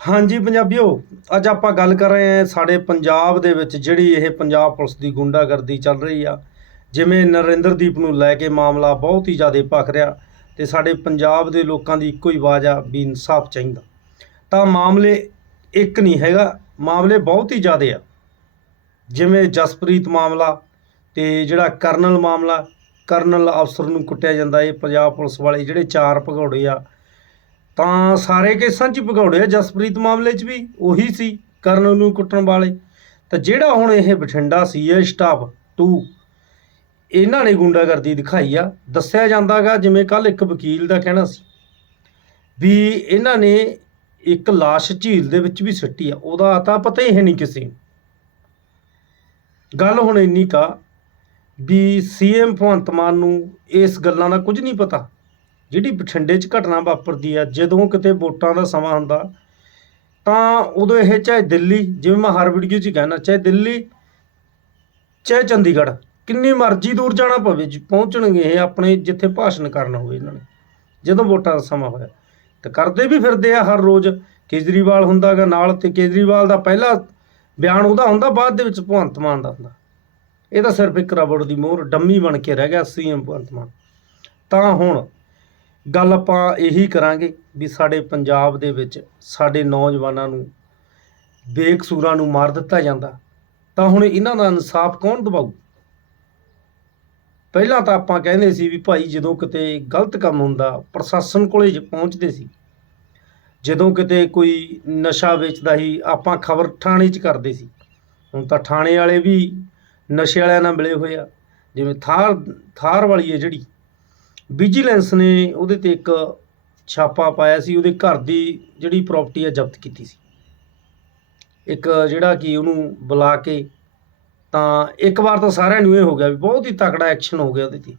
ਹਾਂਜੀ ਪੰਜਾਬੀਓ, ਅੱਜ ਆਪਾਂ ਗੱਲ ਕਰ ਰਹੇ ਹਾਂ ਸਾਡੇ ਪੰਜਾਬ ਦੇ ਵਿੱਚ ਜਿਹੜੀ ਇਹ ਪੰਜਾਬ ਪੁਲਿਸ ਦੀ ਗੁੰਡਾਗਰਦੀ ਚੱਲ ਰਹੀ ਆ। ਜਿਵੇਂ ਨਰਿੰਦਰਦੀਪ ਨੂੰ ਲੈ ਕੇ ਮਾਮਲਾ ਬਹੁਤ ਹੀ ਜ਼ਿਆਦਾ ਭਖ ਰਿਹਾ ਤੇ ਸਾਡੇ ਪੰਜਾਬ ਦੇ ਲੋਕਾਂ ਦੀ ਇੱਕੋ ਹੀ ਆਵਾਜ਼ ਆ ਵੀ ਇਨਸਾਫ ਚਾਹੀਦਾ। ਤਾਂ ਮਾਮਲੇ ਇੱਕ ਨਹੀਂ ਹੈਗਾ, ਮਾਮਲੇ ਬਹੁਤ ਹੀ ਜ਼ਿਆਦਾ ਆ। ਜਿਵੇਂ ਜਸਪ੍ਰੀਤ ਮਾਮਲਾ ਤੇ ਜਿਹੜਾ ਕਰਨਲ ਮਾਮਲਾ, ਕਰਨਲ ਅਫਸਰ ਨੂੰ ਕੁੱਟਿਆ ਜਾਂਦਾ, ਇਹ ਪੰਜਾਬ ਪੁਲਿਸ ਵਾਲੇ ਜਿਹੜੇ ਚਾਰ ਭਗੌੜੇ ਆ ਤਾਂ ਸਾਰੇ ਕੇਸਾਂ 'ਚ ਭਗੌੜੇ ਜਸਪ੍ਰੀਤ ਮਾਮਲੇ 'ਚ ਵੀ ਉਹੀ ਸੀ, ਕਰਨ ਨੂੰ ਕੁੱਟਣ ਵਾਲੇ। ਤਾਂ ਜਿਹੜਾ ਹੁਣ ਇਹ ਬਠਿੰਡਾ ਸੀਏ ਸਟਾਫ 2 ਇਹਨਾਂ ਨੇ ਗੁੰਡਾਗਰਦੀ ਦਿਖਾਈ ਆ। ਦੱਸਿਆ ਜਾਂਦਾਗਾ, ਜਿਵੇਂ ਕੱਲ ਇੱਕ ਵਕੀਲ ਦਾ ਕਹਿਣਾ ਸੀ ਵੀ ਇਹਨਾਂ ਨੇ ਇੱਕ ਲਾਸ਼ ਝੀਲ ਦੇ ਵਿੱਚ ਵੀ ਸਿੱਟੀ ਆ, ਉਹਦਾ ਤਾਂ ਪਤਾ ਹੀ ਹੈ ਨਹੀਂ ਕਿਸੇ ਨੂੰ। ਗੱਲ ਹੁਣ ਇੰਨੀ ਕਾ ਵੀ ਸੀਐਮ ਭਗਵੰਤ ਮਾਨ ਨੂੰ ਇਸ ਗੱਲਾਂ ਦਾ ਕੁਝ ਨਹੀਂ ਪਤਾ। ਜਿਹੜੀ ਬਠਿੰਡੇ 'ਚ ਘਟਨਾ ਵਾਪਰਦੀ ਆ, ਜਦੋਂ ਕਿਤੇ ਵੋਟਾਂ ਦਾ ਸਮਾਂ ਹੁੰਦਾ, ਤਾਂ ਉਦੋਂ ਇਹ ਚਾਹੇ ਦਿੱਲੀ, ਜਿਵੇਂ ਮੈਂ ਹਰ ਵੀਡੀਓ 'ਚ ਕਹਿੰਦਾ ਚਾਹੇ ਦਿੱਲੀ, ਚਾਹੇ ਚੰਡੀਗੜ੍ਹ, ਕਿੰਨੀ ਮਰਜ਼ੀ ਦੂਰ ਜਾਣਾ ਪਵੇ, ਜੀ, ਪਹੁੰਚਣਗੇ ਇਹ ਆਪਣੇ ਜਿੱਥੇ ਭਾਸ਼ਣ ਕਰਨਾ ਹੋਵੇ ਇਹਨਾਂ ਨੇ, ਜਦੋਂ ਵੋਟਾਂ ਦਾ ਸਮਾਂ ਹੋਇਆ। ਤੇ ਕਰਦੇ ਵੀ ਫਿਰਦੇ ਆ ਹਰ ਰੋਜ਼, ਕੇਜਰੀਵਾਲ ਹੁੰਦਾਗਾ ਨਾਲ ਤੇ ਕੇਜਰੀਵਾਲ ਦਾ ਪਹਿਲਾ ਬਿਆਨ ਉਹਦਾ ਹੁੰਦਾ, ਬਾਅਦ ਦੇ ਵਿੱਚ ਭਗਵੰਤ ਮਾਨ ਦਾ ਹੁੰਦਾ। ਇਹ ਤਾਂ ਸਿਰਫ ਇੱਕ ਰਬੜ ਦੀ ਮੋਹਰ, ਡੰਮੀ ਬਣ ਕੇ ਰਹਿ ਗਿਆ ਸੀਐਮ ਭਗਵੰਤ ਮਾਨ। ਤਾਂ ਹੁਣ ਗੱਲ ਆਪਾਂ ਇਹੀ ਕਰਾਂਗੇ ਵੀ ਸਾਡੇ ਪੰਜਾਬ ਦੇ ਵਿੱਚ ਸਾਡੇ ਨੌਜਵਾਨਾਂ ਨੂੰ ਬੇਕਸੂਰਾਂ ਨੂੰ ਮਾਰ ਦਿੱਤਾ ਜਾਂਦਾ। ਤਾਂ ਹੁਣ ਇਹਨਾਂ ਦਾ ਇਨਸਾਫ ਕੌਣ ਦਿਵਾਊ? ਪਹਿਲਾਂ ਤਾਂ ਆਪਾਂ ਕਹਿੰਦੇ ਸੀ ਵੀ ਭਾਈ ਜਦੋਂ ਕਿਤੇ ਗਲਤ ਕੰਮ ਹੁੰਦਾ, ਪ੍ਰਸ਼ਾਸਨ ਕੋਲੇ ਪਹੁੰਚਦੇ ਸੀ। ਜਦੋਂ ਕਿਤੇ ਕੋਈ ਨਸ਼ਾ ਵੇਚਦਾ ਸੀ, ਆਪਾਂ ਖਬਰ ਥਾਣੇ 'ਚ ਕਰਦੇ ਸੀ। ਹੁਣ ਤਾਂ ਥਾਣੇ ਵਾਲੇ ਵੀ ਨਸ਼ੇ ਵਾਲਿਆਂ ਨਾਲ ਮਿਲੇ ਹੋਏ ਆ। ਜਿਵੇਂ ਥਾਰ ਥਾਰ ਵਾਲੀ ਹੈ ਜਿਹੜੀ। ਵਿਜੀਲੈਂਸ ਨੇ ਉਹਦੇ ਤੇ ਇੱਕ ਛਾਪਾ ਪਾਇਆ ਸੀ, ਉਹਦੇ ਘਰ ਦੀ ਜਿਹੜੀ ਪ੍ਰਾਪਰਟੀ ਹੈ ਜ਼ਬਤ ਕੀਤੀ ਸੀ। ਇੱਕ ਜਿਹੜਾ ਕਿ ਉਹਨੂੰ ਬੁਲਾ ਕੇ ਤਾਂ ਇੱਕ ਵਾਰ ਤਾਂ ਸਾਰਿਆਂ ਨੂੰ ਇਹ ਹੋ ਗਿਆ ਵੀ ਬਹੁਤ ਹੀ ਤਕੜਾ ਐਕਸ਼ਨ ਹੋ ਗਿਆ ਉਹਦੇ ਤੇ।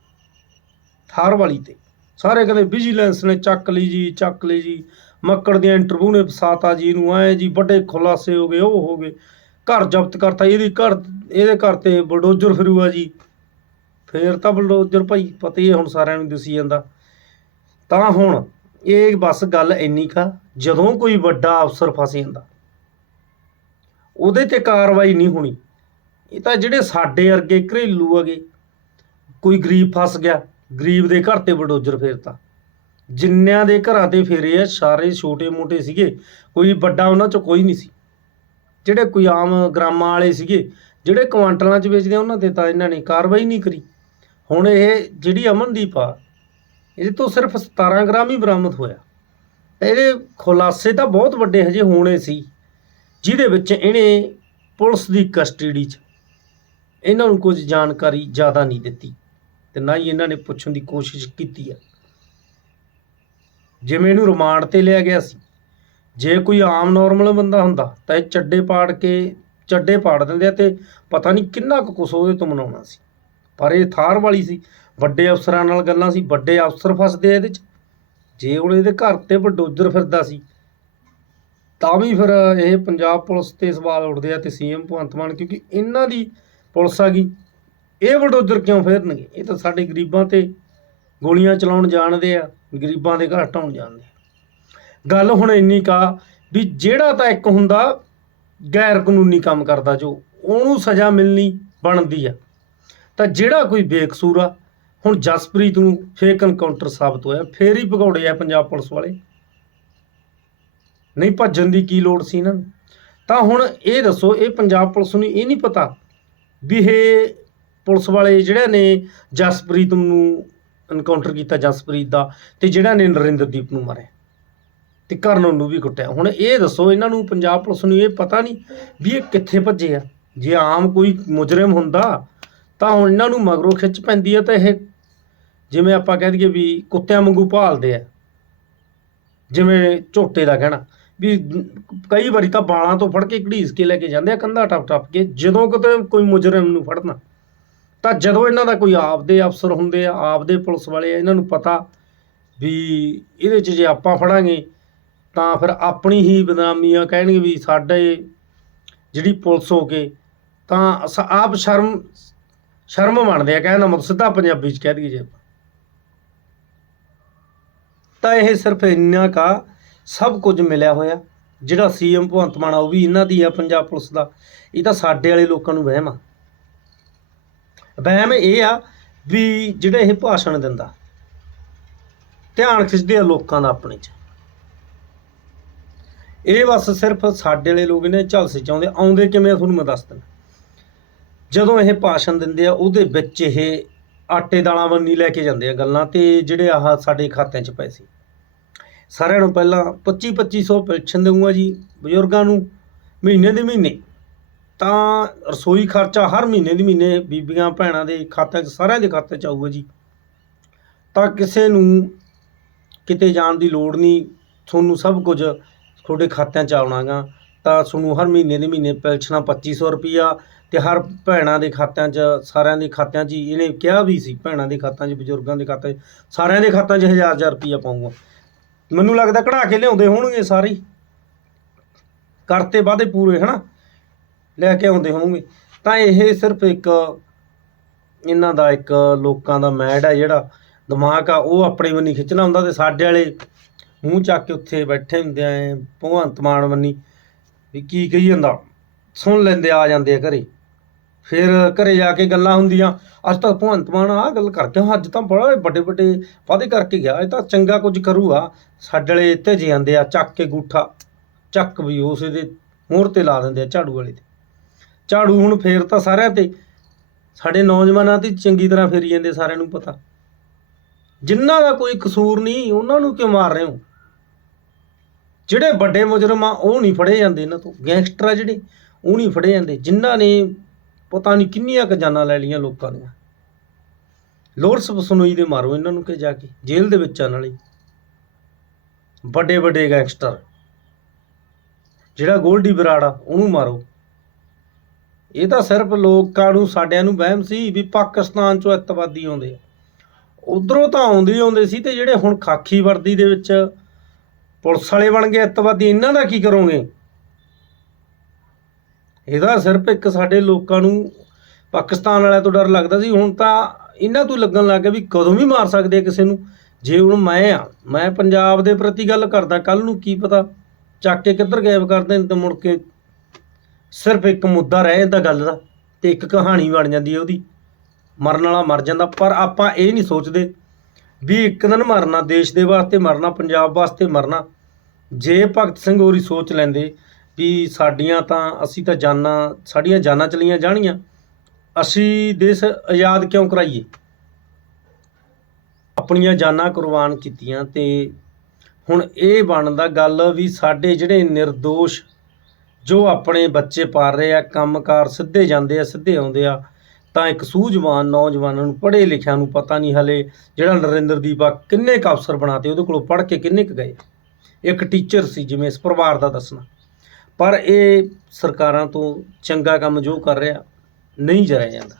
ਥਾਰ ਵਾਲੀ ਤੇ। ਸਾਰੇ ਕਹਿੰਦੇ ਵਿਜੀਲੈਂਸ ਨੇ ਚੱਕ ਲਈ ਜੀ, ਚੱਕ ਲਈ ਜੀ। ਮੱਕੜ ਦੀਆਂ ਇੰਟਰਵਿਊ ਨੇ ਫਸਾਤਾ ਜੀ ਇਹਨੂੰ ਆਏ ਜੀ ਵੱਡੇ ਖੁਲਾਸੇ ਹੋ ਗਏ, ਉਹ ਹੋ ਗਏ। ਘਰ ਜ਼ਬਤ ਕਰਤਾ, ਇਹਦੀ ਘਰ, ਇਹਦੇ ਘਰ ਤੇ ਬਲਡੋਜ਼ਰ ਫਿਰੂਗਾ ਜੀ। ਫੇਰ ਤਾਂ ਬਲਡੋਜ਼ਰ ਭਾਈ ਪਤਾ ਹੀ ਹੈ ਹੁਣ ਸਾਰਿਆਂ ਨੂੰ ਦਿਸੀ ਜਾਂਦਾ। ਤਾਂ ਹੁਣ ਇਹ ਬਸ ਗੱਲ ਇੰਨੀ ਕਾ ਜਦੋਂ ਕੋਈ ਵੱਡਾ ਅਫਸਰ ਫਸ ਜਾਂਦਾ, ਉਹਦੇ ਤੇ ਕਾਰਵਾਈ ਨਹੀਂ ਹੋਣੀ। ਇਹ ਤਾਂ ਜਿਹੜੇ ਸਾਡੇ ਵਰਗੇ ਘਰੇਲੂ ਹੈਗੇ, ਕੋਈ ਗਰੀਬ ਫਸ ਗਿਆ, ਗਰੀਬ ਦੇ ਘਰ ਤੇ ਬਡੋਜਰ ਫੇਰਤਾ। ਜਿੰਨਿਆਂ ਦੇ ਘਰਾਂ ਤੇ ਫੇਰੇ ਆ, ਸਾਰੇ ਛੋਟੇ-ਮੋਟੇ ਸੀਗੇ, ਕੋਈ ਵੱਡਾ ਉਹਨਾਂ ਚੋਂ ਕੋਈ ਨਹੀਂ ਸੀ। ਜਿਹੜੇ ਕੋਈ ਆਮ ਗ੍ਰਾਮਾਂ ਵਾਲੇ ਸੀਗੇ, ਜਿਹੜੇ ਕੁਆਂਟਲਾਂ 'ਚ ਵੇਚਦੇ ਆ, ਉਹਨਾਂ ਤੇ ਤਾਂ ਇਹਨਾਂ ਨੇ ਕਾਰਵਾਈ ਨਹੀਂ ਕਰੀ। ਹੁਣ ਇਹ ਜਿਹੜੀ ਅਮਨਦੀਪ ਆ, ਇਹਦੇ ਤੋਂ ਸਿਰਫ 17 ਗ੍ਰਾਮ ਹੀ ਬਰਾਮਦ ਹੋਇਆ। ਇਹਦੇ ਖੁਲਾਸੇ ਤਾਂ ਬਹੁਤ ਵੱਡੇ ਹਜੇ ਹੋਣੇ ਸੀ, ਜਿਹਦੇ ਵਿੱਚ ਇਹਨੇ ਪੁਲਿਸ ਦੀ ਕਸਟਡੀ 'ਚ ਇਹਨਾਂ ਨੂੰ ਕੁਝ ਜਾਣਕਾਰੀ ਜ਼ਿਆਦਾ ਨਹੀਂ ਦਿੱਤੀ ਤੇ ਨਾ ਹੀ ਇਹਨਾਂ ਨੇ ਪੁੱਛਣ ਦੀ ਕੋਸ਼ਿਸ਼ ਕੀਤੀ ਆ। ਜਿਵੇਂ ਇਹਨੂੰ ਰਿਮਾਂਡ ਤੇ ਲਿਆ ਗਿਆ ਸੀ, ਜੇ ਕੋਈ ਆਮ ਨਾਰਮਲ ਬੰਦਾ ਹੁੰਦਾ ਤਾਂ ਇਹ ਚੱਡੇ ਪਾੜ ਕੇ, ਚੱਡੇ ਪਾੜ ਦਿੰਦੇ ਆ ਤੇ ਪਤਾ ਨਹੀਂ ਕਿੰਨਾ ਕੁ ਕੁਛ ਉਹਦੇ ਤੋਂ ਮਨਾਉਣਾ ਸੀ। ਪਰ ਇਹ ਥਾਰ ਵਾਲੀ ਸੀ। ਵੱਡੇ ਅਫਸਰਾਂ ਨਾਲ ਗੱਲਾਂ ਸੀ। ਵੱਡੇ ਅਫਸਰ ਫਸਦੇ ਆ ਇਹਦੇ 'ਚ। ਜੇ ਹੁਣ ਇਹਦੇ ਘਰ ਤੇ ਬਲਡੋਜ਼ਰ ਫਿਰਦਾ ਸੀ, ਤਾਂ ਵੀ ਫਿਰ ਇਹ ਪੰਜਾਬ ਪੁਲਿਸ ਤੇ ਸਵਾਲ ਉੱਠਦੇ ਆ ਤੇ ਸੀਐਮ ਭਗਵੰਤ ਮਾਨ, ਕਿਉਂਕਿ ਇਹਨਾਂ ਦੀ ਪੁਲਿਸ ਆ ਗਈ। ਇਹ ਬਲਡੋਜ਼ਰ ਕਿਉਂ ਫੇਰਨਗੇ? ਇਹ ਤਾਂ ਸਾਡੇ ਗਰੀਬਾਂ ਤੇ ਗੋਲੀਆਂ ਚਲਾਉਣ ਜਾਣਦੇ ਆ। ਗਰੀਬਾਂ ਦੇ ਘਰ ਢਾਉਣ ਜਾਣਦੇ ਗੱਲ ਹੁਣ ਇੰਨੀ ਕਾ ਵੀ ਜਿਹੜਾ ਤਾਂ ਇੱਕ ਹੁੰਦਾ ਗੈਰ ਕਾਨੂੰਨੀ ਕੰਮ ਕਰਦਾ ਜੋ, ਉਹਨੂੰ ਸਜ਼ਾ ਮਿਲਣੀ ਬਣਦੀ ਆ। ਤਾਂ ਜਿਹੜਾ ਕੋਈ ਬੇਕਸੂਰ ਆ, ਹੁਣ ਜਸਪ੍ਰੀਤ ਨੂੰ ਫੇਕ ਐਨਕਾਊਂਟਰ ਸਾਬਤ ਹੋਇਆ, ਫੇਰ ਹੀ ਭਗੌੜੇ ਆ ਪੰਜਾਬ ਪੁਲਿਸ ਵਾਲੇ। ਨਹੀਂ ਭੱਜਣ ਦੀ ਕੀ ਲੋੜ ਸੀ ਇਹਨਾਂ ਨੂੰ? ਤਾਂ ਹੁਣ ਇਹ ਦੱਸੋ, ਇਹ ਪੰਜਾਬ ਪੁਲਿਸ ਨੂੰ ਇਹ ਨਹੀਂ ਪਤਾ ਵੀ ਇਹ ਪੁਲਿਸ ਵਾਲੇ ਜਿਹੜੇ ਨੇ ਜਸਪ੍ਰੀਤ ਨੂੰ ਐਨਕਾਊਂਟਰ ਕੀਤਾ, ਜਸਪ੍ਰੀਤ ਦਾ, ਤੇ ਜਿਹੜਾ ਨੇ ਨਰਿੰਦਰਦੀਪ ਨੂੰ ਮਾਰਿਆ, ਤੇ ਕਰਨ ਨੂੰ ਵੀ ਕੁੱਟਿਆ। ਹੁਣ ਇਹ ਦੱਸੋ, ਇਹਨਾਂ ਨੂੰ ਪੰਜਾਬ ਪੁਲਿਸ ਨੂੰ ਇਹ ਪਤਾ ਨਹੀਂ ਵੀ ਇਹ ਕਿੱਥੇ ਭੱਜੇ ਆ। ਜੇ ਆਮ ਕੋਈ ਮੁਜਰਮ ਹੁੰਦਾ ਤਾਂ ਹੁਣ ਇਹਨਾਂ ਨੂੰ ਮਗਰੋਂ ਖਿੱਚ ਪੈਂਦੀ ਹੈ ਤਾਂ ਇਹ ਜਿਵੇਂ ਆਪਾਂ ਕਹਿ ਦਈਏ ਵੀ ਕੁੱਤਿਆਂ ਵਾਂਗੂ ਭਾਲਦੇ ਆ। ਜਿਵੇਂ ਝੋਟੇ ਦਾ ਕਹਿਣਾ, ਵੀ ਕਈ ਵਾਰੀ ਤਾਂ ਬਾਲਾਂ ਤੋਂ ਫੜ ਕੇ ਘੜੀਸ ਕੇ ਲੈ ਕੇ ਜਾਂਦੇ ਆ, ਕੰਧਾ ਟੱਪ ਟੱਪ ਕੇ, ਜਦੋਂ ਕਿਤੇ ਕੋਈ ਮੁਜਰਮ ਨੂੰ ਫੜਨਾ। ਤਾਂ ਜਦੋਂ ਇਹਨਾਂ ਦਾ ਕੋਈ ਆਪਦੇ ਅਫਸਰ ਹੁੰਦੇ ਆ, ਆਪਦੇ ਪੁਲਿਸ ਵਾਲੇ ਆ, ਇਹਨਾਂ ਨੂੰ ਪਤਾ ਵੀ ਇਹਦੇ 'ਚ ਜੇ ਆਪਾਂ ਫੜਾਂਗੇ, ਤਾਂ ਫਿਰ ਆਪਣੀ ਹੀ ਬਦਨਾਮੀਆਂ ਕਹਿਣਗੇ ਵੀ ਸਾਡੇ ਜਿਹੜੀ ਪੁਲਿਸ ਹੋ ਕੇ, ਤਾਂ ਆਪ ਸ਼ਰਮ ਸ਼ਰਮ ਮੰਨਦੇ ਆ ਕਹਿੰਦਾ ਮਤਲਬ ਸਿੱਧਾ ਪੰਜਾਬੀ 'ਚ ਕਹਿ ਦਈਏ ਜੇ ਆਪਾਂ। ਤਾਂ ਇਹ ਸਿਰਫ ਇੰਨਾ ਕਾ ਸਭ ਕੁਝ ਮਿਲਿਆ ਹੋਇਆ, ਜਿਹੜਾ ਸੀਐਮ ਭਗਵੰਤ ਮਾਨ ਆ, ਉਹ ਵੀ ਇਹਨਾਂ ਦੀ ਆ ਪੰਜਾਬ ਪੁਲਿਸ ਦਾ। ਇਹ ਤਾਂ ਸਾਡੇ ਵਾਲੇ ਲੋਕਾਂ ਨੂੰ ਵਹਿਮ ਆ। ਵਹਿਮ ਇਹ ਆ ਵੀ ਜਿਹੜਾ ਇਹ ਭਾਸ਼ਣ ਦਿੰਦਾ, ਧਿਆਨ ਖਿੱਚਦੇ ਆ ਲੋਕਾਂ ਦਾ ਆਪਣੇ 'ਚ। ਇਹ ਬਸ ਸਿਰਫ ਸਾਡੇ ਵਾਲੇ ਲੋਕ ਨੇ ਝਲਸੇ ਚਾਹੁੰਦੇ ਆਉਂਦੇ ਕਿਵੇਂ ਤੁਹਾਨੂੰ ਮੈਂ ਦੱਸ ਦਿੰਦਾ। ਜਦੋਂ ਇਹ ਭਾਸ਼ਣ ਦਿੰਦੇ ਆ, ਉਹਦੇ ਵਿੱਚ ਇਹ ਆਟੇ ਦਾਲਾਂ ਬੰਨੀ ਲੈ ਕੇ ਜਾਂਦੇ ਆ ਗੱਲਾਂ ਤੇ ਜਿਹੜੇ ਆਹ ਸਾਡੇ ਖਾਤਿਆਂ 'ਚ ਪੈਸੇ ਸਾਰਿਆਂ ਨੂੰ ਪਹਿਲਾਂ 25 2500 ਪੈਨਸ਼ਨ ਦੇਊਗਾ ਜੀ ਬਜ਼ੁਰਗਾਂ ਨੂੰ ਮਹੀਨੇ ਦੇ ਮਹੀਨੇ। ਤਾਂ ਰਸੋਈ ਖਰਚਾ ਹਰ ਮਹੀਨੇ ਦੇ ਮਹੀਨੇ ਬੀਬੀਆਂ ਭੈਣਾਂ ਦੇ ਖਾਤਿਆਂ 'ਚ, ਸਾਰਿਆਂ ਦੇ ਖਾਤੇ 'ਚ ਆਊਗਾ ਜੀ। ਤਾਂ ਕਿਸੇ ਨੂੰ ਕਿਤੇ ਜਾਣ ਦੀ ਲੋੜ ਨਹੀਂ, ਤੁਹਾਨੂੰ ਸਭ ਕੁਝ ਤੁਹਾਡੇ ਖਾਤਿਆਂ 'ਚ ਆਉਣਾਗਾ। ਤਾਂ ਤੁਹਾਨੂੰ ਹਰ ਮਹੀਨੇ ਦੇ ਮਹੀਨੇ ਪੈਨਸ਼ਨਾਂ 2500 ਰੁਪਈਆ ਤੇ ਹਰ ਭੈਣਾਂ ਦੇ ਖਾਤਿਆਂ 'ਚ, ਸਾਰਿਆਂ ਦੇ ਖਾਤਿਆਂ 'ਚ ਹੀ, ਇਹਨੇ ਕਿਹਾ ਵੀ ਸੀ, ਭੈਣਾਂ ਦੇ ਖਾਤਿਆਂ 'ਚ, ਬਜ਼ੁਰਗਾਂ ਦੇ ਖਾਤਿਆਂ 'ਚ, ਸਾਰਿਆਂ ਦੇ ਖਾਤਿਆਂ 'ਚ ਹਜ਼ਾਰ ਹਜ਼ਾਰ ਰੁਪਈਆ ਪਾਊਗਾ। ਮੈਨੂੰ ਲੱਗਦਾ ਕਢਾ ਕੇ ਲਿਆਉਂਦੇ ਹੋਣਗੇ ਸਾਰੇ ਕਰਤੇ ਵਾਅਦੇ ਪੂਰੇ, ਹਨਾ? ਲੈ ਕੇ ਆਉਂਦੇ ਹੋਣਗੇ। ਤਾਂ ਇਹ ਸਿਰਫ ਇੱਕ, ਇਹਨਾਂ ਦਾ ਇੱਕ ਲੋਕਾਂ ਦਾ ਮੈਡ ਹੈ ਜਿਹੜਾ ਦਿਮਾਗ ਆ, ਉਹ ਆਪਣੇ ਬੰਨੀ ਖਿੱਚਣਾ ਹੁੰਦਾ ਤੇ ਸਾਡੇ ਵਾਲੇ ਮੂੰਹ ਚੱਕ ਕੇ ਉੱਥੇ ਬੈਠੇ ਹੁੰਦੇ ਆ ਭਗਵੰਤ ਮਾਨ ਬੰਨੀ ਵੀ ਕੀ ਕਹੀ ਜਾਂਦਾ? ਸੁਣ ਲੈਂਦੇ, ਆ ਜਾਂਦੇ ਆ ਘਰੇ। ਫਿਰ ਘਰੇ ਜਾ ਕੇ ਗੱਲਾਂ ਹੁੰਦੀਆਂ। ਅੱਜ ਤਾਂ ਭਗਵੰਤ ਮਾਨ ਆਹ ਗੱਲ ਕਰ ਗਿਆ ਅੱਜ ਤਾਂ ਬੜਾ ਵੱਡੇ ਵੱਡੇ ਵਾਅਦੇ ਕਰਕੇ ਗਿਆ। ਇਹ ਤਾਂ ਚੰਗਾ ਕੁਝ ਕਰੂਗਾ। ਸਾਡੇ ਵਾਲੇ ਭੇਜੇ ਜਾਂਦੇ ਆ, ਚੱਕ ਕੇ ਗੂਠਾ, ਚੱਕ ਵੀ ਉਸੇ ਦੇ ਮੋਹਰ ਤੇ ਲਾ ਦਿੰਦੇ ਆ, ਝਾੜੂ ਵਾਲੇ ਤੇ। ਝਾੜੂ ਹੁਣ ਫੇਰ ਤਾਂ ਸਾਰਿਆਂ ਤੇ। ਸਾਡੇ ਨੌਜਵਾਨਾਂ ਤੇ ਚੰਗੀ ਤਰ੍ਹਾਂ ਫੇਰੀ ਜਾਂਦੇ ਸਾਰਿਆਂ ਨੂੰ ਪਤਾ। ਜਿਨ੍ਹਾਂ ਦਾ ਕੋਈ ਕਸੂਰ ਨਹੀਂ, ਉਹਨਾਂ ਨੂੰ ਕਿਉਂ ਮਾਰ ਰਹੇ ਹੋ? ਜਿਹੜੇ ਵੱਡੇ ਮੁਜਰਮ ਆ, ਉਹ ਨਹੀਂ ਫੜੇ ਜਾਂਦੇ ਇਹਨਾਂ ਤੋਂ। ਗੈਂਗਸਟਰ ਆ ਜਿਹੜੇ, ਉਹ ਨਹੀਂ ਫੜੇ ਜਾਂਦੇ। ਜਿਨ੍ਹਾਂ ਨੇ ਪਤਾ ਨਹੀਂ ਕਿੰਨੀਆਂ ਕੁ ਜਾਨਾਂ ਲੈ ਲਈਆਂ ਲੋਕਾਂ ਦੀਆਂ। ਲੋਰਸ ਬਸਨੋਈ ਦੇ ਮਾਰੋ ਇਹਨਾਂ ਨੂੰ ਕਿ ਜਾ ਕੇ, ਜੇਲ੍ਹ ਦੇ ਵਿੱਚ ਆ ਨਾਲੇ ਵੱਡੇ ਵੱਡੇ ਗੈਂਗਸਟਰ। ਜਿਹੜਾ ਗੋਲਡੀ ਬਰਾੜ ਆ, ਉਹਨੂੰ ਮਾਰੋ। ਇਹ ਤਾਂ ਸਿਰਫ ਲੋਕਾਂ ਨੂੰ, ਸਾਡਿਆਂ ਨੂੰ ਵਹਿਮ ਸੀ ਵੀ ਪਾਕਿਸਤਾਨ ਚੋਂ ਅੱਤਵਾਦੀ ਆਉਂਦੇ ਆ। ਉਧਰੋਂ ਤਾਂ ਆਉਂਦੇ ਹੀ ਆਉਂਦੇ ਸੀ ਤੇ ਜਿਹੜੇ ਹੁਣ ਖਾਕੀ ਵਰਦੀ ਦੇ ਵਿੱਚ ਪੁਲਿਸ ਵਾਲੇ ਬਣ ਗਏ, ਅੱਤਵਾਦੀ, ਇਹਨਾਂ ਦਾ ਕੀ ਕਰੋਗੇ? ਇਹਦਾ ਸਿਰਫ ਇੱਕ ਸਾਡੇ ਲੋਕਾਂ ਨੂੰ, ਪਾਕਿਸਤਾਨ ਵਾਲਿਆਂ ਤੋਂ ਡਰ ਲੱਗਦਾ ਸੀ। ਹੁਣ ਤਾਂ ਇਹਨਾਂ ਤੋਂ ਲੱਗਣ ਲੱਗ ਗਿਆ ਵੀ ਕਦੋਂ ਵੀ ਮਾਰ ਸਕਦੇ ਆ ਕਿਸੇ ਨੂੰ। ਜੇ ਹੁਣ ਮੈਂ ਆ, ਮੈਂ ਪੰਜਾਬ ਦੇ ਪ੍ਰਤੀ ਗੱਲ ਕਰਦਾ ਕੱਲ ਨੂੰ ਕੀ ਪਤਾ ਚੱਕ ਕੇ ਕਿੱਧਰ ਗਾਇਬ ਕਰਦੇ ਨੇ ਤੇ ਮੁੜ ਕੇ ਸਿਰਫ ਇੱਕ ਮੁੱਦਾ ਰਹਿ ਜਾਂਦਾ ਗੱਲ ਦਾ ਤੇ ਇੱਕ ਕਹਾਣੀ ਬਣ ਜਾਂਦੀ ਹੈ ਉਹਦੀ। ਮਰਨ ਵਾਲਾ ਮਰ ਜਾਂਦਾ, ਪਰ ਆਪਾਂ ਇਹ ਨਹੀਂ ਸੋਚਦੇ ਵੀ ਇੱਕ ਦਿਨ ਮਰਨਾ, ਦੇਸ਼ ਦੇ ਵਾਸਤੇ ਮਰਨਾ, ਪੰਜਾਬ ਵਾਸਤੇ ਮਰਨਾ। ਜੇ ਭਗਤ ਸਿੰਘ ਹੋਰੀ ਸੋਚ ਲੈਂਦੇ ਵੀ ਸਾਡੀਆਂ ਤਾਂ, ਅਸੀਂ ਤਾਂ ਜਾਨਾਂ, ਸਾਡੀਆਂ ਜਾਨਾਂ ਚਲੀਆਂ ਜਾਣੀਆਂ। ਅਸੀਂ ਦੇਸ਼ ਆਜ਼ਾਦ ਕਿਉਂ ਕਰਾਈਏ? ਆਪਣੀਆਂ ਜਾਨਾਂ ਕੁਰਬਾਨ ਕੀਤੀਆਂ ਤੇ ਹੁਣ ਇਹ ਬਣਦਾ ਗੱਲ ਵੀ ਸਾਡੇ ਜਿਹੜੇ નિર્ਦੋਸ਼ ਜੋ ਆਪਣੇ ਬੱਚੇ ਪਾਲ ਰਹੇ ਆ, ਕੰਮਕਾਰ ਸਿੱਧੇ ਜਾਂਦੇ ਆ, ਸਿੱਧੇ ਆਉਂਦੇ ਆ ਤਾਂ ਇੱਕ ਸੂਝਵਾਨ ਨੌਜਵਾਨਾਂ ਨੂੰ ਪੜ੍ਹੇ ਲਿਖਿਆ ਨੂੰ ਪਤਾ ਨਹੀਂ ਹਲੇ ਜਿਹੜਾ ਨਰਿੰਦਰਦੀਪ ਆ ਕਿੰਨੇ ਕੁ ਅਫਸਰ ਬਣਾਤੇ, ਉਹਦੇ ਕੋਲੋਂ ਪੜ੍ਹ ਕੇ ਕਿੰਨੇ ਕੁ ਗਏ। ਇੱਕ ਟੀਚਰ ਸੀ ਜਿਵੇਂ ਇਸ ਪਰਿਵਾਰ ਦਾ ਦੱਸਣਾ। ਪਰ ਇਹ ਸਰਕਾਰਾਂ ਤੋਂ ਚੰਗਾ ਕੰਮ ਜੋ ਕਰ ਰਿਹਾ, ਨਹੀਂ ਜਰਿਆ ਜਾਂਦਾ।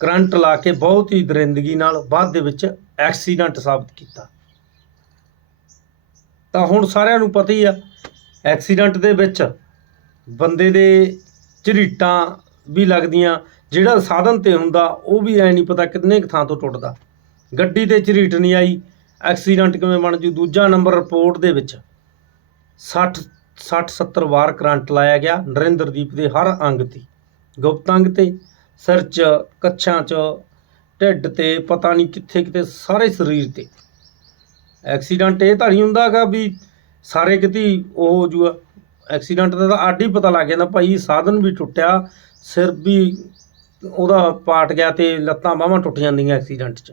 ਕਰੰਟ ਲਾ ਕੇ ਬਹੁਤ ਹੀ ਦਰਿੰਦਗੀ ਨਾਲ ਬਾਅਦ ਦੇ ਵਿੱਚ ਐਕਸੀਡੈਂਟ ਸਾਬਤ ਕੀਤਾ। ਤਾਂ ਹੁਣ ਸਾਰਿਆਂ ਨੂੰ ਪਤਾ ਹੀ ਆ ਐਕਸੀਡੈਂਟ ਦੇ ਵਿੱਚ ਬੰਦੇ ਦੇ ਝਰੀਟਾਂ ਵੀ ਲੱਗਦੀਆਂ ਜਿਹੜਾ ਸਾਧਨ ਤੇ ਹੁੰਦਾ, ਉਹ ਵੀ ਐ ਨਹੀਂ ਪਤਾ ਕਿੰਨੇ ਕੁ ਥਾਂ ਤੋਂ ਟੁੱਟਦਾ। ਗੱਡੀ ਤੇ ਝਰੀਟ ਨਹੀਂ ਆਈ, ਐਕਸੀਡੈਂਟ ਕਿਵੇਂ ਬਣ ਜੂ? ਦੂਜਾ ਨੰਬਰ ਰਿਪੋਰਟ ਦੇ ਵਿੱਚ 60 60 70 ਵਾਰ ਕਰੰਟ ਲਾਇਆ ਗਿਆ, ਨਰਿੰਦਰਦੀਪ ਦੇ ਹਰ ਅੰਗ ਤੇ, ਗੁਪਤ ਅੰਗ ਤੇ, ਸਿਰ 'ਚ, ਕੱਛਾਂ 'ਚ, ਢਿੱਡ ਤੇ, ਪਤਾ ਨਹੀਂ ਕਿੱਥੇ ਕਿਤੇ ਸਾਰੇ ਸਰੀਰ ਤੇ। ਐਕਸੀਡੈਂਟ ਇਹ ਤਾਂ ਨਹੀਂ ਹੁੰਦਾਗਾ ਵੀ ਸਾਰੇ ਕਿਤੇ ਉਹ ਹੋ ਜੂਗਾ। ਐਕਸੀਡੈਂਟ ਦਾ ਤਾਂ ਅੱਡ ਹੀ ਪਤਾ ਲੱਗ ਜਾਂਦਾ, ਭਾਈ ਸਾਧਨ ਵੀ ਟੁੱਟਿਆ, ਸਿਰ ਵੀ ਉਹਦਾ ਪਾਟ ਗਿਆ ਤੇ ਲੱਤਾਂ ਬਾਹਾਂ ਟੁੱਟ ਜਾਂਦੀਆਂ ਐਕਸੀਡੈਂਟ 'ਚ।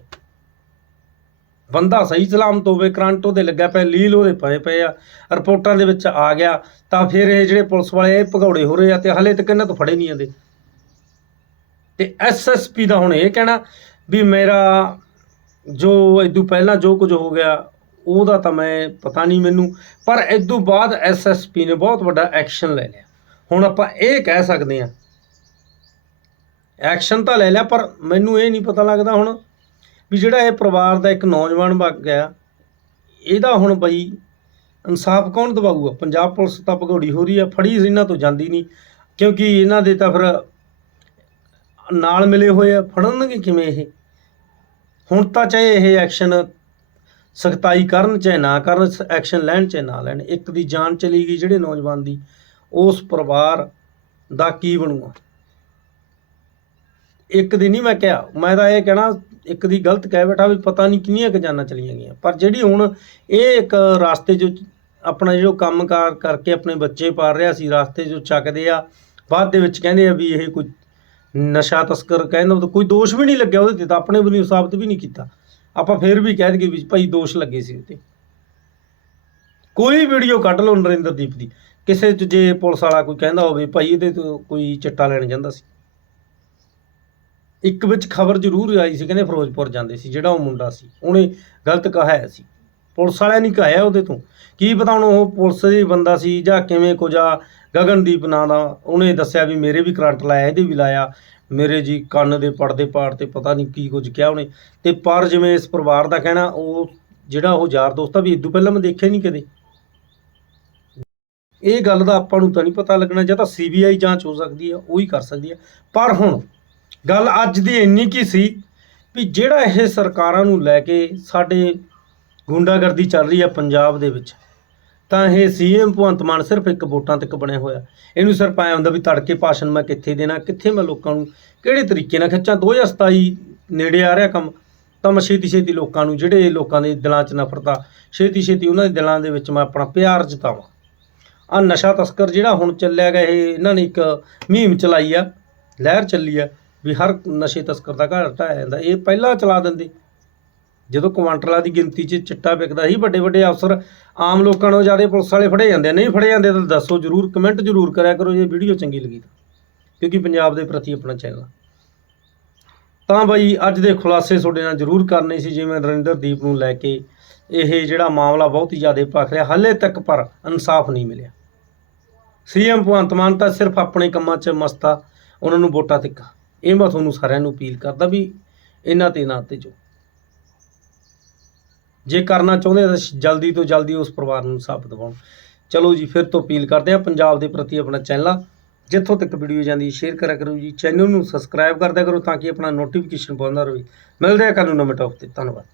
ਬੰਦਾ ਸਹੀ ਸਲਾਮਤ ਹੋਵੇ, ਕਰੰਟ ਉਹਦੇ ਲੱਗਿਆ ਪਿਆ, ਲੀਲ ਉਹਦੇ ਪਏ ਪਏ ਆ, ਰਿਪੋਰਟਾਂ ਦੇ ਵਿੱਚ ਆ ਗਿਆ, ਤਾਂ ਫਿਰ ਇਹ ਜਿਹੜੇ ਪੁਲਿਸ ਵਾਲੇ, ਇਹ ਭਗੌੜੇ ਹੋ ਰਹੇ ਆ ਤੇ ਹਲੇ ਤੱਕ ਇਹਨਾਂ ਤੋਂ ਫੜੇ ਨਹੀਂ ਜਾਂਦੇ। ਤੇ ਐਸਐਸਪੀ ਦਾ ਹੁਣ ਇਹ ਕਹਿਣਾ ਵੀ ਮੇਰਾ ਜੋ ਇਦੋਂ ਪਹਿਲਾਂ ਜੋ ਕੁਝ ਹੋ ਗਿਆ, ਉਹਦਾ ਤਾਂ ਮੈਂ ਪਤਾ ਨਹੀਂ ਮੈਨੂੰ, ਪਰ ਇਦੋਂ ਬਾਅਦ ਐਸਐਸਪੀ ਨੇ ਬਹੁਤ ਵੱਡਾ ਐਕਸ਼ਨ ਲੈ ਲਿਆ। ਹੁਣ ਆਪਾਂ ਇਹ ਕਹਿ ਸਕਦੇ ਹਾਂ ਐਕਸ਼ਨ ਤਾਂ ਲੈ ਲਿਆ, ਪਰ ਮੈਨੂੰ ਇਹ ਨਹੀਂ ਪਤਾ ਲੱਗਦਾ ਹੁਣ ਵੀ ਜਿਹੜਾ ਇਹ ਪਰਿਵਾਰ ਦਾ ਇੱਕ ਨੌਜਵਾਨ ਵਗ ਗਿਆ, ਇਹਦਾ ਹੁਣ ਬਈ ਇਨਸਾਫ ਕੌਣ ਦਿਵਾਊਗਾ? ਪੰਜਾਬ ਪੁਲਿਸ ਤਾਂ ਭਗੌੜੀ ਹੋ ਰਹੀ ਆ, ਫੜੀ ਇਹਨਾਂ ਤੋਂ, ਜਾਂਦੀ ਨਹੀਂ। ਕਿਉਂਕਿ ਇਹਨਾਂ ਦੇ ਤਾਂ ਫਿਰ ਨਾਲ ਮਿਲੇ ਹੋਏ ਆ, ਫੜਨਗੇ ਕਿਵੇਂ ਇਹ? ਹੁਣ ਤਾਂ ਚਾਹੇ ਇਹ ਐਕਸ਼ਨ ਸਖਤਾਈ ਕਰਨ ਚਾਹੇ ਨਾ ਕਰਨ ਐਕਸ਼ਨ ਲੈਣ ਚਾਹੇ ਨਾ ਲੈਣ, ਇੱਕ ਦੀ ਜਾਨ ਚਲੀ ਗਈ ਜਿਹੜੇ ਨੌਜਵਾਨ ਦੀ, ਉਸ ਪਰਿਵਾਰ ਦਾ ਕੀ ਬਣੂਗਾ? ਇੱਕ ਦੀ ਨਹੀਂ ਮੈਂ ਕਿਹਾ, ਮੈਂ ਤਾਂ ਇਹ ਕਹਿਣਾ, ਇੱਕ ਦੀ ਗਲਤ ਕਹਿ ਬੈਠਾ ਵੀ ਪਤਾ ਨਹੀਂ ਕਿੰਨੀਆਂ ਕੁ ਜਾਨਾਂ ਚਲੀਆਂ ਗਈਆਂ। ਪਰ ਜਿਹੜੀ ਹੁਣ ਇਹ ਇੱਕ ਰਾਸਤੇ 'ਚ ਆਪਣਾ ਜਿਹੜਾ ਕੰਮਕਾਰ ਕਰਕੇ ਆਪਣੇ ਬੱਚੇ ਪਾਲ ਰਿਹਾ ਸੀ, ਰਾਸਤੇ 'ਚੋਂ ਚੱਕਦੇ ਆ, ਬਾਅਦ ਦੇ ਵਿੱਚ ਕਹਿੰਦੇ ਆ ਵੀ ਇਹ ਕੋਈ ਨਸ਼ਾ ਤਸਕਰ ਕਹਿੰਦਾ ਤਾਂ ਕੋਈ ਦੋਸ਼ ਵੀ ਨਹੀਂ ਲੱਗਿਆ ਉਹਦੇ ਤੇ ਤਾਂ ਆਪਣੇ ਵੱਲੋਂ ਸਾਬਤ ਵੀ ਨਹੀਂ ਕੀਤਾ। ਆਪਾਂ ਫੇਰ ਵੀ ਕਹਿ ਦਈਏ ਵੀ ਭਾਈ ਦੋਸ਼ ਲੱਗੇ ਸੀ ਉੱਤੇ ਕੋਈ ਵੀਡੀਓ ਕੱਢ ਲਓ ਨਰਿੰਦਰਦੀਪ ਦੀ। ਕਿਸੇ 'ਚ ਜੇ ਪੁਲਿਸ ਵਾਲਾ ਕੋਈ ਕਹਿੰਦਾ ਹੋਵੇ, ਭਾਈ ਇਹਦੇ ਤੋਂ ਕੋਈ ਚਿੱਟਾ ਲੈਣ ਜਾਂਦਾ ਸੀ। ਇੱਕ ਵਿੱਚ ਖਬਰ ਜ਼ਰੂਰ ਆਈ ਸੀ, ਕਹਿੰਦੇ ਫਿਰੋਜ਼ਪੁਰ ਜਾਂਦੇ ਸੀ, ਜਿਹੜਾ ਉਹ ਮੁੰਡਾ ਸੀ, ਉਹਨੇ ਗਲਤ ਕਹਾਇਆ ਸੀ। ਪੁਲਿਸ ਵਾਲਿਆਂ ਨਹੀਂ ਕਹਾਇਆ ਉਹਦੇ ਤੋਂ, ਕੀ ਪਤਾ ਹੁਣ ਉਹ ਪੁਲਿਸ ਦੇ ਬੰਦਾ ਸੀ ਜਾਂ ਕਿਵੇਂ ਕੁਝ ਆ, ਗਗਨਦੀਪ ਨਾਂ ਦਾ, ਉਹਨੇ ਦੱਸਿਆ ਵੀ ਮੇਰੇ ਵੀ ਕਰੰਟ ਲਾਇਆ, ਇਹਦੇ ਵੀ ਲਾਇਆ। ਮੇਰੇ ਜੀ ਕੰਨ ਦੇ ਪੜਦੇ ਪਾੜ ਤੇ ਪਤਾ ਨਹੀਂ ਕੀ ਕੁਝ ਕਿਹਾ ਉਹਨੇ। ਤੇ ਪਰ ਜਿਵੇਂ ਇਸ ਪਰਿਵਾਰ ਦਾ ਕਹਿਣਾ, ਉਹ ਜਿਹੜਾ ਉਹ ਯਾਰ ਦੋਸਤ ਆ, ਵੀ ਇਦੋਂ ਪਹਿਲਾਂ ਮੈਂ ਦੇਖਿਆ ਨਹੀਂ ਕਦੇ। ਇਹ ਗੱਲ ਦਾ ਆਪਾਂ ਨੂੰ ਤਾਂ ਨਹੀਂ ਪਤਾ ਲੱਗਣਾ, ਜਾਂ ਤਾਂ ਸੀਬੀਆਈ ਜਾਂਚ ਹੋ ਸਕਦੀ ਹੈ ਉਹੀ ਕਰ ਸਕਦੀ ਹੈ ਪਰ ਹੁਣ ਗੱਲ ਅੱਜ ਦੀ ਇੰਨੀ ਕੀ ਸੀ ਵੀ ਜਿਹੜਾ ਇਹ ਸਰਕਾਰਾਂ ਨੂੰ ਲੈ ਕੇ ਸਾਡੇ ਗੁੰਡਾਗਰਦੀ ਚੱਲ ਰਹੀ ਹੈ ਪੰਜਾਬ ਦੇ ਵਿੱਚ, ਤਾਂ ਇਹ ਸੀਐਮ ਭਗਵੰਤ ਮਾਨ ਸਿਰਫ ਇੱਕ ਵੋਟਾਂ ਤੱਕ ਬਣਿਆ ਹੋਇਆ। ਇਹਨੂੰ ਸਿਰਫ ਐਂ ਹੁੰਦਾ ਵੀ ਤੜਕੇ ਭਾਸ਼ਣ ਮੈਂ ਕਿੱਥੇ ਦੇਣਾ, ਕਿੱਥੇ ਮੈਂ ਲੋਕਾਂ ਨੂੰ ਕਿਹੜੇ ਤਰੀਕੇ ਨਾਲ ਖਿੱਚਾਂ? 2027 ਨੇੜੇ ਆ ਰਿਹਾ ਕੰਮ, ਤਾਂ ਮੈਂ ਛੇਤੀ ਛੇਤੀ ਲੋਕਾਂ ਨੂੰ, ਜਿਹੜੇ ਲੋਕਾਂ ਦੇ ਦਿਲਾਂ 'ਚ ਨਫ਼ਰਤ ਆ ਛੇਤੀ ਛੇਤੀ ਉਹਨਾਂ ਦੇ ਦਿਲਾਂ ਦੇ ਵਿੱਚ ਮੈਂ ਆਪਣਾ ਪਿਆਰ ਜਿਤਾਵਾਂ। ਆ ਨਸ਼ਾ ਤਸਕਰ ਜਿਹੜਾ ਹੁਣ ਚੱਲਿਆ ਗਿਆ ਇਹ ਇਹਨਾਂ ਨੇ ਇੱਕ ਮੁਹਿੰਮ ਚਲਾਈ ਆ, ਲਹਿਰ ਚੱਲੀ ਆ ਵੀ ਹਰ ਨਸ਼ੇ ਤਸਕਰ ਦਾ ਘਰ ਢਾਇਆ ਜਾਂਦਾ। ਇਹ ਪਹਿਲਾਂ ਚਲਾ ਦਿੰਦੇ। ਜਦੋਂ ਕੁਆਂਟਲਾਂ ਦੀ ਗਿਣਤੀ 'ਚ ਚਿੱਟਾ ਵਿਕਦਾ ਸੀ ਵੱਡੇ ਵੱਡੇ ਅਫਸਰ ਆਮ ਲੋਕਾਂ ਨੂੰ ਜ਼ਿਆਦਾ ਪੁਲਿਸ ਵਾਲੇ ਫੜੇ ਜਾਂਦੇ ਨਹੀਂ ਫੜੇ ਜਾਂਦੇ ਤਾਂ ਦੱਸੋ, ਜਰੂਰ ਕਮੈਂਟ ਜਰੂਰ ਕਰਿਆ ਕਰੋ ਜੇ ਵੀਡੀਓ ਚੰਗੀ ਲੱਗੀ ਤਾਂ। ਕਿਉਂਕਿ ਪੰਜਾਬ ਦੇ ਪ੍ਰਤੀ ਆਪਣਾ ਚੈਨਲ ਤਾਂ ਬਈ, ਅੱਜ ਦੇ ਖੁਲਾਸੇ ਤੁਹਾਡੇ ਨਾਲ ਜਰੂਰ ਕਰਨੇ ਸੀ, ਜਿਵੇਂ ਨਰਿੰਦਰਦੀਪ ਨੂੰ ਲੈ ਕੇ ਇਹ ਜਿਹੜਾ ਮਾਮਲਾ ਬਹੁਤ ਹੀ ਜ਼ਿਆਦਾ ਭਖ ਰਿਹਾ। ਹਾਲੇ ਤੱਕ ਪਰ ਇਨਸਾਫ ਨਹੀਂ ਮਿਲਿਆ। ਸੀਐਮ ਭਗਵੰਤ ਮਾਨ ਤਾਂ ਸਿਰਫ ਆਪਣੇ ਕੰਮਾਂ 'ਚ ਮਸਤਾ ਉਹਨਾਂ ਨੂੰ ਵੋਟਾਂ ਤਿੱਕਾ ਇਹ ਮੈਂ ਤੁਹਾਨੂੰ ਸਾਰਿਆਂ ਨੂੰ ਅਪੀਲ ਕਰਦਾ ਵੀ ਇਹਨਾਂ ਤੇ ਨਾ ਤੇ ਜੋ। ਜੇ ਕਰਨਾ ਚਾਹੁੰਦੇ ਆ ਤਾਂ ਜਲਦੀ ਤੋਂ ਜਲਦੀ ਉਸ ਪਰਿਵਾਰ ਨੂੰ ਸਾਬਤ ਦਿਵਾਉਣ। ਚਲੋ ਜੀ, ਫਿਰ ਤੋਂ ਅਪੀਲ ਕਰਦੇ ਆ ਪੰਜਾਬ ਦੇ ਪ੍ਰਤੀ ਆਪਣਾ ਚੈਨਲ ਆ ਜਿੱਥੋਂ ਤੱਕ ਵੀਡੀਓ ਜਾਂਦੀ ਸ਼ੇਅਰ ਕਰਿਆ ਕਰੋ ਜੀ। ਚੈਨਲ ਨੂੰ ਸਬਸਕ੍ਰਾਈਬ ਕਰਦਿਆ ਕਰੋ ਤਾਂ ਕਿ ਆਪਣਾ ਨੋਟੀਫਿਕੇਸ਼ਨ ਪਹੁੰਚਦਾ ਰਹੇ। ਮਿਲਦੇ ਆ ਕੱਲ ਨੂੰ ਨਵੇਂ ਟੌਪ ਤੇ। ਧੰਨਵਾਦ।